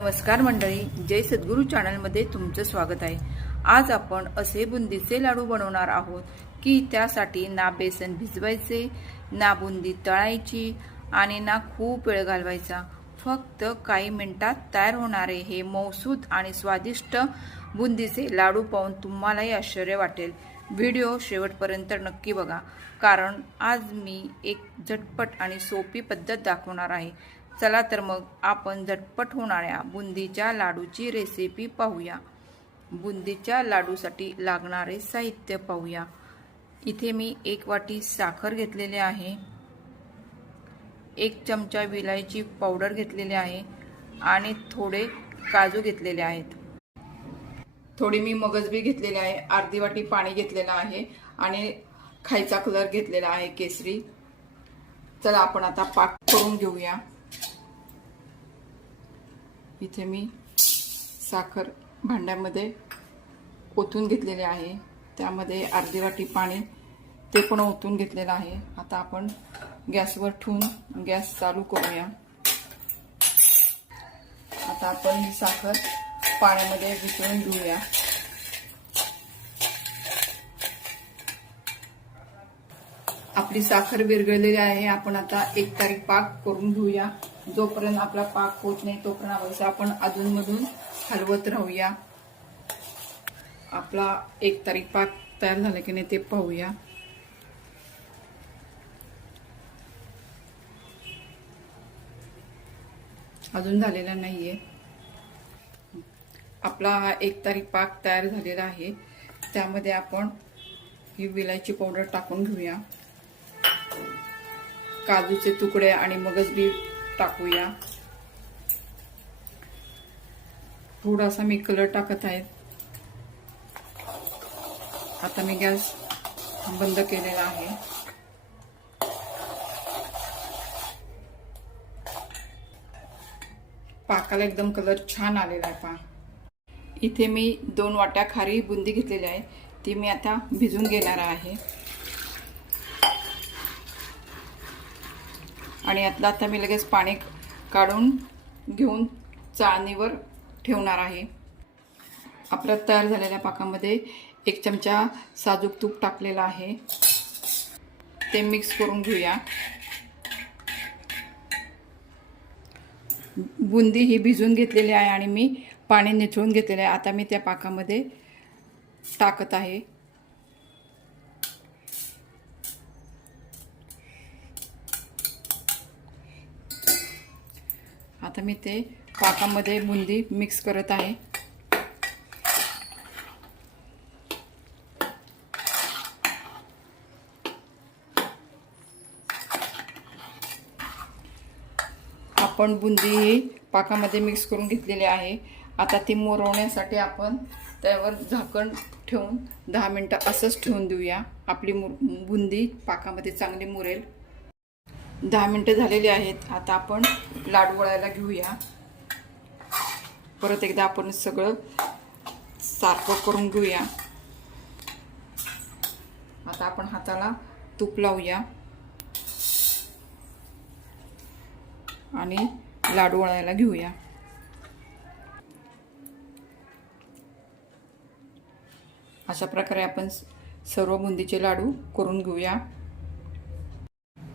नमस्कार मंडळी, जय सद्गुरू चॅनलमध्ये तुमचं स्वागत आहे। आज आपण असे बुंदीचे लाडू बनवणार आहोत की त्यासाठी ना बेसन भिजवायचे, ना बुंदी तळायची आणि ना खूप वेळ घालवायचा। फक्त काही मिनिटात तयार होणारे हे मौसूद आणि स्वादिष्ट बुंदीचे लाडू पाहून तुम्हालाही आश्चर्य वाटेल। व्हिडिओ शेवटपर्यंत नक्की बघा, कारण आज मी एक झटपट आणि सोपी पद्धत दाखवणार आहे। चला तर मग आपण झटपट होणाऱ्या बुंदीच्या लाडूची रेसिपी पाहूया। बुंदीच्या लाडूसाठी लागणारे साहित्य पाहूया। इथे मी 1 वाटी साखर घेतलेली आहे, 1 चमचा विलायची पावडर घेतलेली आहे आणि थोडे काजू घेतलेले आहेत। थोडी मी मगजबी घेतलेली आहे, अर्धी वाटी पाणी घेतलेलं आहे आणि खायचा कलर घेतलेला आहे केसरी। चला आपण आता पाक करून घेऊया। इथे मी साखर भांड्यामध्ये ओतून घेतलेले आहे, त्यामध्ये अर्धी वाटी पाणी ते पण ओतून घेतलेलं आहे। आता आपण गॅसवर ठेवून गॅस चालू करूया। आता आपण ही साखर पाण्यामध्ये वितळून घेऊया। आपली साखर विरघळलेली आहे। आपण आता एकतारी पाक करून घेऊया। जोपर्यंत आपला पाक होत नाही तोपर्यंत आपण अधूनमधून हलवत राहूया। आपला एकतारी पाक तयार झाला की नाही ते पाहूया। अजून झालेला नाहीये। आपला हा एकतारी पाक तयार झालेला आहे। त्यामध्ये आपण ही विलायची पावडर टाकून घेऊया, काजूचे तुकडे आणि मगजबी टाकूया। थोडासा मी कलर टाकत आहे। आता मी गॅस बंद केलेला आहे। पाकाला एकदम कलर छान आलेला आहे। पहा, इथे मी 2 वाट्या खारी बुंदी घेतलेली आहे, ती मी आता भिजून घेणार आहे आणि यातलं आता मी लगेच पाणी काढून घेऊन चाळणीवर ठेवणार आहे। आपल्या तयार झालेल्या पाकामध्ये 1 चमचा साजूक तूप टाकलेला आहे, ते मिक्स करून घेऊया। बुंदी ही भिजून घेतलेली आहे आणि मी पाणी निथळून घेतलेले आहे। आता मी त्या पाकामध्ये टाकत आहे। आता मी ते पाकामध्ये बुंदी मिक्स करत आहे। आपण बुंदी ही पाकामध्ये मिक्स करून घेतलेली आहे। आता ती मुरवण्यासाठी आपण त्यावर झाकण ठेवून 10 मिनिटं असंच ठेवून देऊया। आपली बुंदी पाकामध्ये चांगली मुरेल। 10 मिनिटं झालेली आहेत। आता आपण लाडू वळायला घेऊया। परत एकदा आपण सगळं सारखं करून घेऊया। आता आपण हाताला तूप लावूया आणि लाडू वळायला घेऊया। अशा प्रकारे आपण सर्व बुंदीचे लाडू करून घेऊया।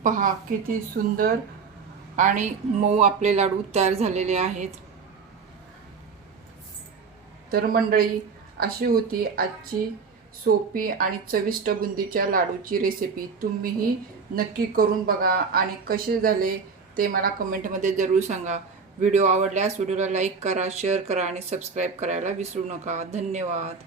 पहा, किती सुंदर आणि मऊ आपले लाडू तयार झालेले आहेत। तर मंडळी, अशी होती आजची सोपी आणि चविष्ट बुंदीच्या लाडूची रेसिपी। तुम्हीही नक्की करून बघा आणि कसे झाले ते मला कमेंटमध्ये जरूर सांगा। व्हिडिओ आवडल्यास व्हिडिओला लाईक करा, शेअर करा आणि सबस्क्राईब करायला विसरू नका। धन्यवाद।